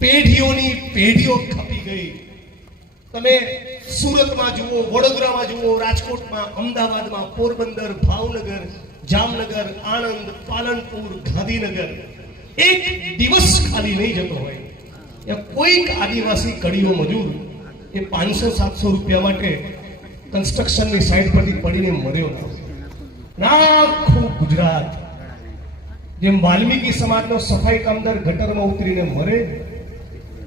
પેઢીઓની પેઢીઓ ખપી ગઈ. તમે સુરતમાં જુઓ, વડોદરામાં જુઓ, રાજકોટમાં, અમદાવાદમાં, પોરબંદર, ભાવનગર, જામનગર, આણંદ, પાલનપુર, ગાંધીનગર, એક દિવસ ખાલી નહીં જતો હોય કોઈક આદિવાસી કડીઓ મજૂર એ 500-700 રૂપિયા માટે કન્સ્ટ્રક્શનની સાઇટ પરથી પડીને મર્યો ના. આખું ગુજરાત જેમ વાલ્મીકી સમાજનો સફાઈ કામદાર ગટરમાં ઉતરીને મરે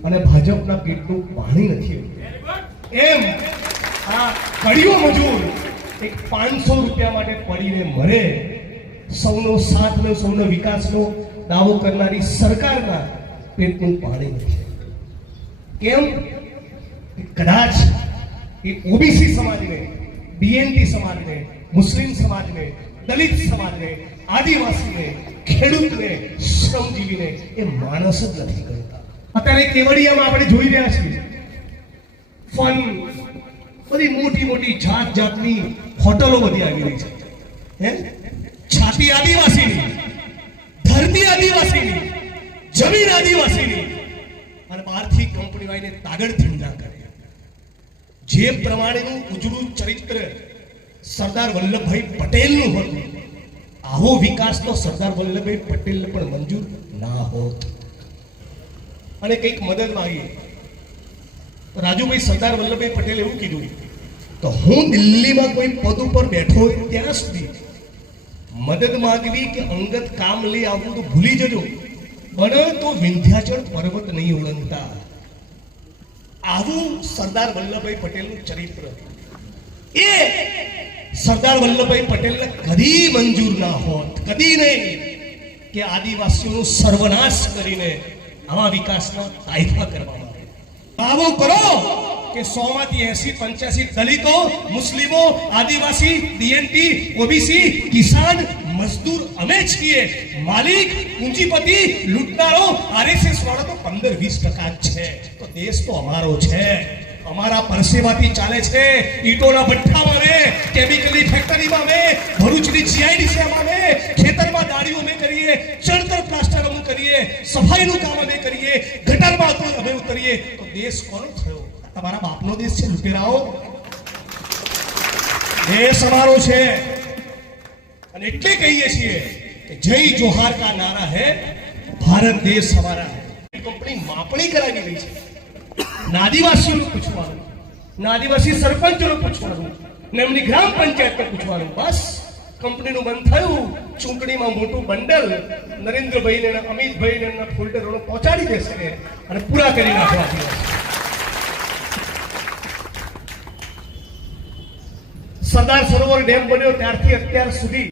અને ભાજપના પેટનું પાણી નથી, એમ આ કડીઓ મજૂર એક 500 રૂપિયા માટે પડીને મરે. સૌનો સાથનો, સૌનો વિકાસનો દાવો કરનારી સરકારના પેટનું પાણી નથી. કેમ? કદાચ એ ઓબીસી સમાજને, બીએનટી સમાજને, મુસ્લિમ સમાજને, દલિત સમાજને, આદિવાસીને, ખેડૂતને, શ્રમજીવીને એ માણસ જ નથી ગણતા. અત્યારે કેવડિયામાં આપણે જોઈ રહ્યા છીએ ફન, બધી મોટી મોટી જાત જાતની હોટલો બધી આવી રહી છે. હે, છાતી આદિવાસીની, ધરતી આદિવાસીની, જમીન આદિવાસીની, અને બહારથી કંપનીઓ આવીને તાગડ ધંધા કરે. જે પ્રમાણેનું ઉજળું ચરિત્ર સરદાર વલ્લભભાઈ પટેલનું હતું, આવો વિકાસ તો સરદાર વલ્લભભાઈ પટેલને પણ મંજૂર ના હોત. અને કંઈક મદદ માંગીએ તો રાજુભાઈ સરદાર વલ્લભભાઈ પટેલે એવું કીધું તો હું દિલ્હીમાં કોઈ પદ ઉપર બેઠો હોય ત્યાં સુધી મદદ માંગવી કે અંગત કામ લઈ આવવું તો ભૂલી જજો, બને તો વિંધ્યાચળ પર્વત નહીં ઓળંગતા. આવું સરદાર વલ્લભભાઈ પટેલનું ચરિત્ર. એ સરદાર વલ્લભભાઈ પટેલને કદી મંજૂર ના હોત, કદી નહીં કે આદિવાસીઓનો સર્વનાશ કરીને આવા વિકાસના કાયદા કરવામાં આવે. દાવો કરો કે 100 માંથી 80-85 દલિતો, મુસ્લિમો, આદિવાસી, બીએનટી, ઓબીસી, કિસાન, મજદૂર અમે છીએ. માલિક, પૂંજીપતિ, લૂંટનારો, આરએસએસ વાળો તો 15-20% જ છે. તો દેશ તો અમારો છે, અમારા પરસેવાથી ચાલે છે. ઈટોના ભઠ્ઠામાં અમે, કેમિકલની ફેક્ટરીમાં અમે, ભરૂચની જીઆઈડીસીમાં અમે, ખેતરમાં દાળીઓ અમે કરીએ, ચણતર પ્લાસ્ટર અમે કરીએ, સફાઈનું કામ અમે કરીએ, ગટરમાં અમે ઉતરીએ. તો દેશ કોનો થયો? તમારા બાપનો દેશ છે લૂંટેરાઓ. દેશ અમારો છે. અને એટલે કહીએ છીએ કે જય જોહાર કા નારા હે, ભારત દેશ હમારા હે. કંપની માપણી કરાવી રહી છે. આદિવાસીઓને પૂછવાનું, આદિવાસી સરપંચોને પૂછવાનું, એમની ગ્રામ પંચાયતને પૂછવાનું. બસ કંપનીનું બંધ થયું, ચૂંટણીમાં મોટું બંડલ નરેન્દ્રભાઈને, અમિતભાઈને એમના ફોલ્ડરો પહોંચાડી દેશે અને પૂરા કરી નાખવા. સરદાર સરોવર ડેમ બન્યો ત્યારથી અત્યાર સુધી